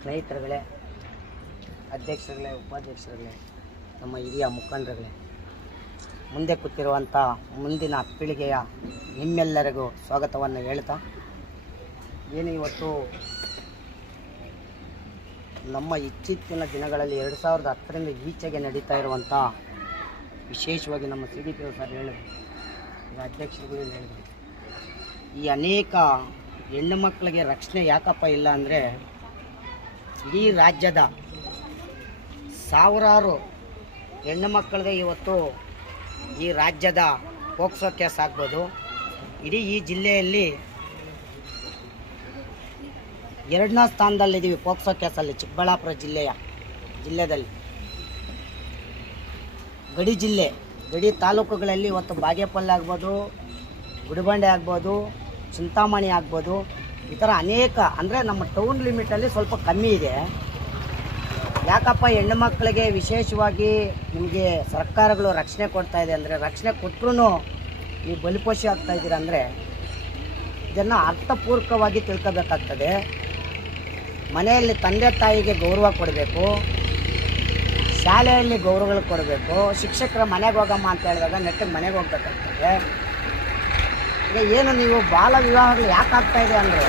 ಸ್ನೇಹಿತರುಗಳೇ, ಅಧ್ಯಕ್ಷರುಗಳೇ, ಉಪಾಧ್ಯಕ್ಷರುಗಳೇ, ನಮ್ಮ ಹಿರಿಯ ಮುಖಂಡರುಗಳೇ, ಮುಂದೆ ಕೂತಿರುವಂಥ ಮುಂದಿನ ಪೀಳಿಗೆಯ ನಿಮ್ಮೆಲ್ಲರಿಗೂ ಸ್ವಾಗತವನ್ನು ಹೇಳ್ತಾ, ಏನು ಇವತ್ತು ನಮ್ಮ ಇತ್ತೀಚಿನ ದಿನಗಳಲ್ಲಿ ಎರಡು ಸಾವಿರದ ಹತ್ತರಿಂದ ಈಚೆಗೆ ನಡೀತಾ ಇರುವಂಥ ವಿಶೇಷವಾಗಿ ನಮ್ಮ ಸಿ ಡಿ ಪಿ ಸರ್ ಹೇಳಿದ್ರು ಅಧ್ಯಕ್ಷರುಗಳು ಹೇಳಿದ್ರು. ಈ ಅನೇಕ ಹೆಣ್ಣು ಮಕ್ಕಳಿಗೆ ರಕ್ಷಣೆ ಯಾಕಪ್ಪ ಇಲ್ಲ ಅಂದರೆ ಈ ರಾಜ್ಯದ ಸಾವಿರಾರು ಹೆಣ್ಣು ಮಕ್ಕಳಿಗೆ ಇವತ್ತು ಈ ರಾಜ್ಯದ ಪೋಕ್ಸೋ ಕೇಸ್ ಆಗ್ಬೋದು. ಇಡೀ ಈ ಜಿಲ್ಲೆಯಲ್ಲಿ ಎರಡನೇ ಸ್ಥಾನದಲ್ಲಿದ್ದೀವಿ ಪೋಕ್ಸೋ ಕೇಸಲ್ಲಿ, ಚಿಕ್ಕಬಳ್ಳಾಪುರ ಜಿಲ್ಲೆಯ ಜಿಲ್ಲೆದಲ್ಲಿ. ಗಡಿ ಜಿಲ್ಲೆ, ಗಡಿ ತಾಲೂಕುಗಳಲ್ಲಿ ಇವತ್ತು ಬಾಗೇಪಲ್ಲಿ ಆಗ್ಬೋದು, ಗುಡಿಬಂಡೆ ಆಗ್ಬೋದು ಚಿಂತಾಮಣಿ ಆಗ್ಬೋದು. ಈ ಥರ ಅನೇಕ, ಅಂದರೆ ನಮ್ಮ ಟೌನ್ ಲಿಮಿಟಲ್ಲಿ ಸ್ವಲ್ಪ ಕಮ್ಮಿ ಇದೆ. ಯಾಕಪ್ಪ ಹೆಣ್ಣು ಮಕ್ಕಳಿಗೆ ವಿಶೇಷವಾಗಿ ನಿಮಗೆ ಸರ್ಕಾರಗಳು ರಕ್ಷಣೆ ಕೊಡ್ತಾ ಇದೆ ಅಂದರೆ, ರಕ್ಷಣೆ ಕೊಟ್ಟರು ನೀವು ಬಲಿಪೋಷಿ ಆಗ್ತಾ ಇದ್ದೀರ ಅಂದರೆ, ಇದನ್ನು ಅರ್ಥಪೂರ್ವಕವಾಗಿ ತಿಳ್ಕೋಬೇಕಾಗ್ತದೆ. ಮನೆಯಲ್ಲಿ ತಂದೆ ತಾಯಿಗೆ ಗೌರವ ಕೊಡಬೇಕು. ಶಾಲೆಯಲ್ಲಿ ಗೌರವಗಳು ಕೊಡಬೇಕು. ಶಿಕ್ಷಕರ ಮನೆಗೆ ಹೋಗಮ್ಮ ಅಂತ ಹೇಳಿದಾಗ ನೆಟ್ಟಿಗೆ ಮನೆಗೆ ಹೋಗ್ಬೇಕಾಗ್ತದೆ. ಏನು ನೀವು ಬಾಲ ವಿವಾಹಗಳು ಯಾಕೆ ಆಗ್ತಾ ಇದೆ ಅಂದರೆ